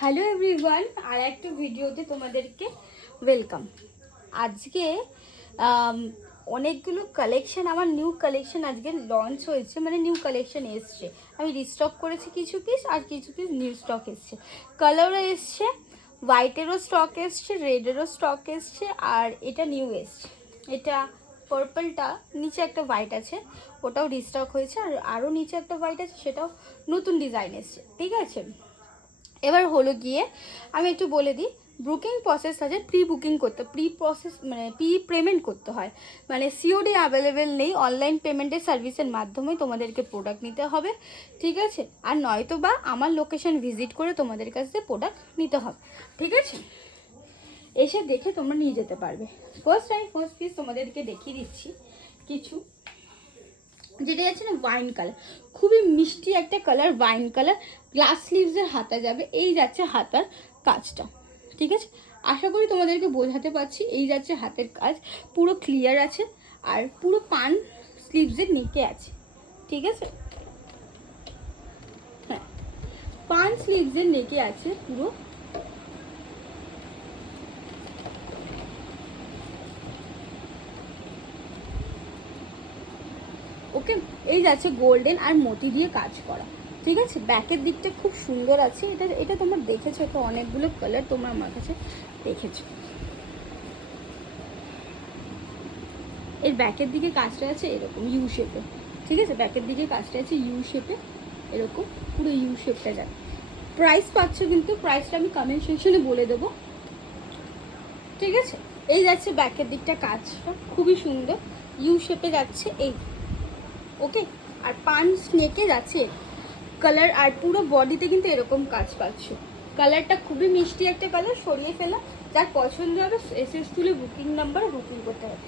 Hello everyone, আর একটা ভিডিওতে তোমাদেরকে ওয়েলকাম। আজকে অনেকগুলো কালেকশন, আমার নিউ কালেকশন আজকে লঞ্চ হয়েছে, মানে নিউ কালেকশন এসছে। আমি রিস্টক করেছি কিছু পিস, আর কিছু পিস নিউ স্টক এসছে। কালারও এসছে, হোয়াইটেরও স্টক এসছে, রেডেরও স্টক এসছে, আর এটা নিউ এসছে। এটা পার্পলটা, নিচে একটা হোয়াইট আছে, ওটাও রিস্টক হয়েছে, আর আরও নিচে একটা হোয়াইট আছে, সেটাও নতুন ডিজাইন এসছে। ঠিক আছে, এবার হলো গিয়ে আমি একটু বলে দিই, বুকিং প্রসেস আছে, প্রি বুকিং করতে, প্রি পেমেন্ট করতে হয়, মানে সিওডি অ্যাভেলেবেল নেই, অনলাইন পেমেন্টের সার্ভিসের মাধ্যমে তোমাদেরকে প্রোডাক্ট নিতে হবে। ঠিক আছে, আর নয়তো বা আমার লোকেশন ভিজিট করে তোমাদের কাছ থেকে প্রোডাক্ট নিতে হবে। ঠিক আছে, এসে দেখে তোমরা নিয়ে যেতে পারবে। ফার্স্ট পিস তোমাদেরকে দেখিয়ে দিচ্ছি কিছু, যেটা যাচ্ছে না ওয়াইন কালার, খুবই মিষ্টি একটা কালার, ওয়াইন কালার। গ্লাস স্লিভসের হাতা যাবে, এই যাচ্ছে হাতার কাজটা। ঠিক আছে, আশা করি তোমাদেরকে বোঝাতে পারছি। এই যাচ্ছে হাতের কাজ, পুরো ক্লিয়ার আছে, আর পুরো পান স্লিভসের নেকে আছে। ঠিক আছে, হ্যাঁ, পান স্লিভসের নেকে আছে পুরো। ওকে, এই যাচ্ছে গোল্ডেন আর মতি দিয়ে কাজ করা। ঠিক আছে, ব্যাকের দিকটা খুব সুন্দর আছে। এটা এটা তোমরা দেখেছো, তো অনেকগুলো কালার তোমরা আমার কাছে দেখেছো। এর ব্যাকের দিকে কাজটা আছে এরকম ইউ শেপে। ঠিক আছে, ব্যাকের দিকে কাজটা আছে ইউ শেপে, এরকম পুরো ইউ শেপটা যাবে। প্রাইস পাচ্ছ, কিন্তু প্রাইসটা আমি কমেন্ট সেকশনে বলে দেবো। ঠিক আছে, এই যাচ্ছে ব্যাকের দিকটা, কাজটা খুবই সুন্দর, ইউ শেপে যাচ্ছে এই। ওকে, আর পান স্নেকে যাচ্ছে কালার, আর পুরো বডিতে কিন্তু এরকম কাজ পাচ্ছ। কালারটা খুবই মিষ্টি একটা কালার, সরিয়ে ফেলা। যার পছন্দ হবে এসএস তুলে বুকিং নাম্বার বুকিং করতে হবে।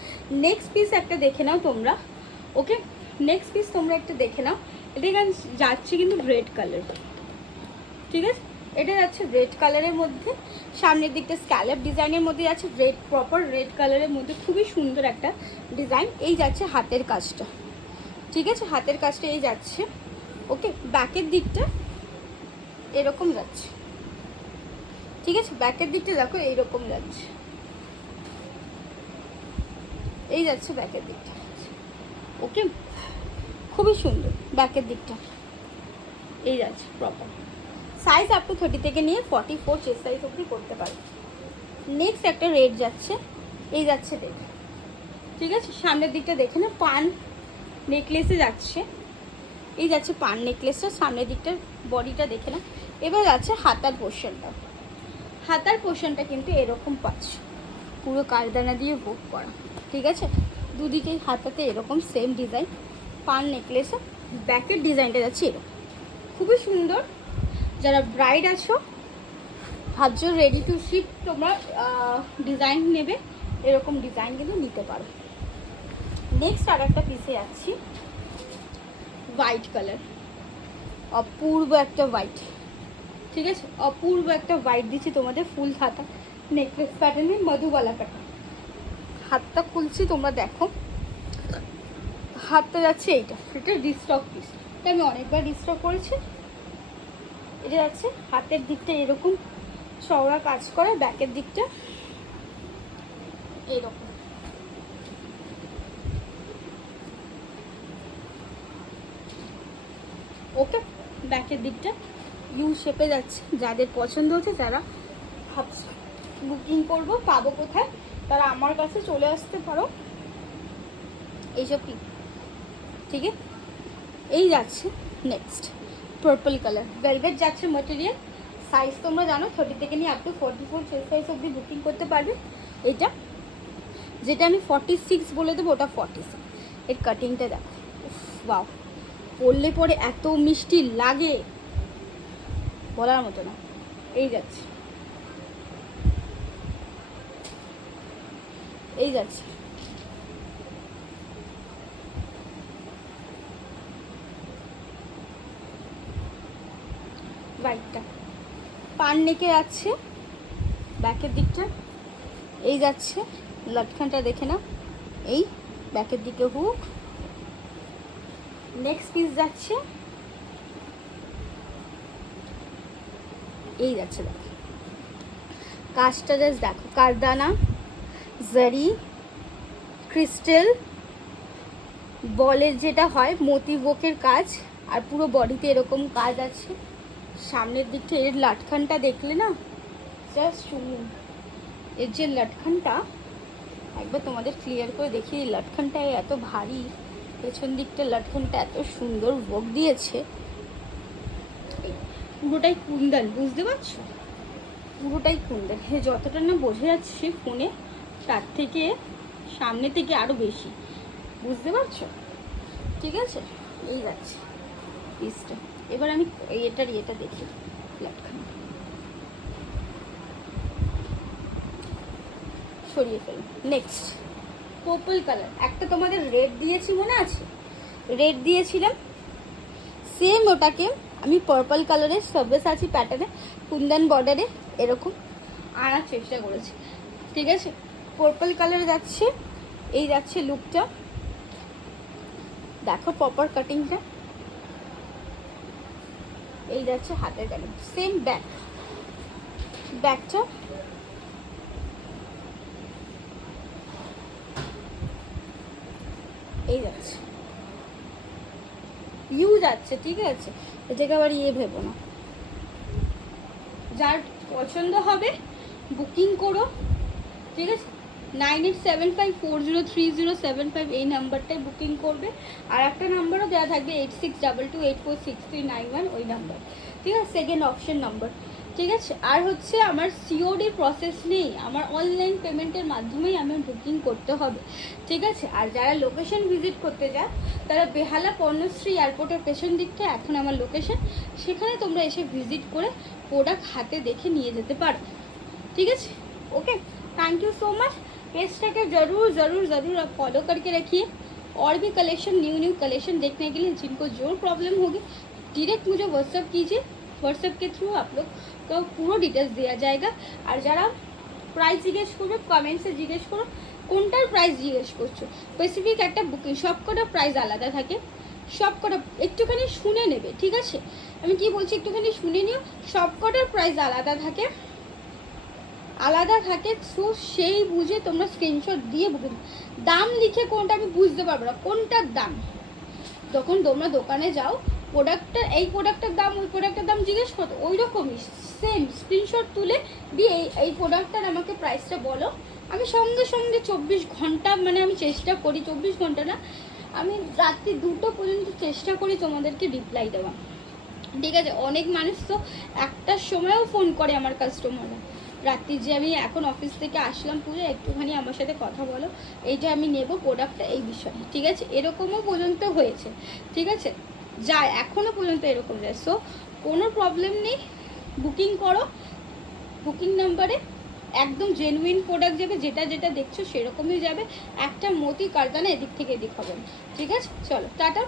নেক্সট পিস একটা দেখে নাও তোমরা। ওকে, নেক্সট পিস তোমরা একটা দেখে নাও। এটা যাচ্ছে কিন্তু রেড কালার। ঠিক আছে, এটা যাচ্ছে রেড কালারের মধ্যে, সামনের দিকটা স্ক্যালপ ডিজাইনের মধ্যে যাচ্ছে, রেড প্রপার রেড কালারের মধ্যে, খুবই সুন্দর একটা ডিজাইন। এই যাচ্ছে হাতের কাজটা। ঠিক আছে, হাতের কাজটা এই যাচ্ছে। ওকে, ব্যাকের দিকটা এরকম যাচ্ছে। ঠিক আছে, ব্যাকের দিকটা দেখো এইরকম যাচ্ছে, এই যাচ্ছে ব্যাকের দিকটা। ওকে, খুবই সুন্দর ব্যাকের দিকটা, এই যাচ্ছে প্রপার। সাইজ আপ টু 30 থেকে নিয়ে 44 চেস্ট সাইজ অবধি করতে পারো। নেক্সট একটা রেড যাচ্ছে, এই যাচ্ছে রেড। ঠিক আছে, সামনের দিকটা দেখে না, পান নেকলেসে যাচ্ছে, এই যাচ্ছে পান নেকলেসটা, সামনের দিকটার বডিটা দেখে না। এবার যাচ্ছে হাতার পোর্শনটা। হাতার পোর্শনটা কিন্তু এরকম পাচ্ছ, পুরো কারদানা দিয়ে বুক করা। ঠিক আছে, দুদিকে হাতাতে এরকম সেম ডিজাইন, পান নেকলেসে ব্যাকের ডিজাইনটা যাচ্ছে এরকম, খুবই সুন্দর। যারা ব্রাইড আছো, ভাবছো রেডি টু শিপ তোমরা ডিজাইন নেবে, এরকম ডিজাইন কিন্তু নিতে পারো। নেক্সট আর একটা পিসে যাচ্ছি, হোয়াইট কালার, অপূর্ব একটা হোয়াইট। ঠিক আছে, অপূর্ব একটা হোয়াইট দিচ্ছি তোমাদের, ফুল হাতা নেকলেস প্যাটার্নের মধুবালা প্যাটার্ন। হাতটা খুলছি, তোমরা দেখো হাতটা যাচ্ছে এইটা, এটা রিস্টক পিস, এটা আমি অনেকবার রিস্টক করেছি। এটা যাচ্ছে হাতের দিকটা এরকম চওড়া কাজ করা, ব্যাকের দিকটা এরকম। ওকে, ব্যাকের দিকটা ইউ শেপে যাচ্ছে। যাদের পছন্দ হচ্ছে, যারা ভাবছে বুকিং করবো পাবো কোথায়, তারা আমার কাছে চলে আসতে পারো। এইসব কি, ঠিক আছে, এই যাচ্ছে নেক্সট পার্পল কালার, ভেলভেট যাচ্ছে মেটেরিয়াল। সাইজ তোমরা জানো, 30 থেকে নিয়ে আপ টু 44 চেস্ট সাইজ অবধি বুকিং করতে পারবে। এইটা যেটা আমি 46 বলে দেবো, ওটা 46। এর কাটিংটা দেখো, বাও, পরলে পরে এত মিষ্টি লাগে বলার মতো না। এই যাচ্ছে, এই যাচ্ছে হোয়াইটটা, পান নেকে যাচ্ছে ব্যাকের দিকটা, এই যাচ্ছে লটকানটা দেখে না, এই ব্যাকের দিকে হুক। নেক্সট পিস যাচ্ছে এই যাচ্ছে, দেখো কাজটা জাস্ট দেখো, কারদানা, জারি, ক্রিস্টাল, বলের যেটা হয় মতি বোকের কাজ, আর পুরো বডিতে এরকম কাজ আছে। সামনের দিকটা এর লাটখানটা দেখলে না জাস্ট শুনুন, এর যে লাটখানটা একবার তোমাদের ক্লিয়ার করে দেখি। এই লাটখানটা এত ভারী, পেছন দিকটা লাটখানটা এত সুন্দর ওয়ার্ক দিয়েছে, পুরোটাই কুন্দন, বুঝতে পারছো? পুরোটাই কুন্দন। হ্যাঁ, যতটা না বোঝা যাচ্ছে ফোনে তার থেকে সামনে থেকে আরও বেশি, বুঝতে পারছো? ঠিক আছে, এই যাচ্ছে পিসটা। এবার আমি এটা দেখি লাটখানা সরিয়ে ফেলুন। নেক্সট পার্পল কালার, একটা তোমাদের রেড দিয়েছি মনে আছে? রেড দিয়েছিলাম, সেম ওটাকে আমি পার্পল কালারের সব্যসাচী প্যাটার্নে কুন্দন বর্ডারে এরকম আনার চেষ্টা করেছি। ঠিক আছে, পার্পল কালার যাচ্ছে, এই যাচ্ছে লুকটা, দেখো প্রপার কাটিংটা, এই যাচ্ছে হাতের কাটিং, সেম ব্যাকটা এই যাচ্ছে, যাচ্ছে। ঠিক আছে, এটাকে আবার ভেবো না। যার পছন্দ হবে বুকিং করো, ঠিক আছে? 9875403075 এই নাম্বারটায় বুকিং করবে। আর একটা নাম্বারও দেওয়া থাকবে 8622846391, ওই নাম্বার, ঠিক আছে? সেকেন্ড অপশন নাম্বার, ঠিক আছে? আর হচ্ছে আমার সিওডি প্রসেস নেই, আমার অনলাইন পেমেন্টের মাধ্যমেই আমার বুকিং করতে হবে, ঠিক আছে? আর যারা লোকেশন ভিজিট করতে যায় তারা বেহালা পর্ণশ্রী এয়ারপোর্টের পেছন দিকটা এখন আমার লোকেশন, সেখানে তোমরা এসে ভিজিট করে প্রোডাক্ট হাতে দেখে নিয়ে যেতে পারো, ठीक है? Okay, thank you so much. Page को ज़रूर ज़रूर ज़रूर आप फॉलो करके रखिए। और भी कलेक्शन, न्यू कलेक्शन देखने के लिए जिनको जो प्रॉब्लम होगी डायरेक्ट मुझे व्हाट्सअप कीजिए, व्हाट्सअप के थ्रू आप लोग को पूरा डिटेल्स दिया जाएगा। और जरा प्राइस जिज्ञेस करो कमेंट्से जिज्ञेस करो কোনটার প্রাইস জিজ্ঞেস করছো, স্পেসিফিক একটা বুকিং সবকটা প্রাইস আলাদা থাকে, সবকটা একটুখানি শুনে নেবে, ঠিক আছে? আমি কি বলছি একটুখানি শুনে নিও, সবকটার প্রাইস আলাদা থাকে, সো সেই বুঝে তোমরা স্ক্রিনশট দিয়ে বুকিং, দাম লিখে কোনটা আমি বুঝতে পারবো না কোনটার দাম, যখন তোমরা দোকানে যাও প্রোডাক্টটা এই প্রোডাক্টের দাম ওই প্রোডাক্টের দাম জিজ্ঞেস করো, ওই রকমই সেম স্ক্রিনশট তুলে দিয়ে এই প্রোডাক্টটার আমাকে প্রাইসটা বলো, আমি সঙ্গে সঙ্গে 24 ঘন্টা, মানে আমি চেষ্টা করি 24 ঘন্টা না, আমি রাত্রি 2টো পর্যন্ত চেষ্টা করি তোমাদেরকে রিপ্লাই দেওয়া, ঠিক আছে? অনেক মানুষ তো একটার সময়ও ফোন করে আমার কাস্টমাররা, রাত্রি যে আমি এখন অফিস থেকে আসলাম পুজো, একটুখানি আমার সাথে কথা বলো, এইটা আমি নেব প্রোডাক্টটা এই বিষয়ে, ঠিক আছে? এরকমও পর্যন্ত হয়েছে, ঠিক আছে? যায় এখনও পর্যন্ত এরকম যায়। সো কোনো প্রবলেম নেই, বুকিং করো, বুকিং নাম্বারে একদম জেনুইন প্রোডাক্ট যাবে, যেটা যেটা দেখছো সেরকমই যাবে, একটা মতি কারখানা এদিক থেকে এদিক হবে না, ঠিক আছে? চলো টাটা।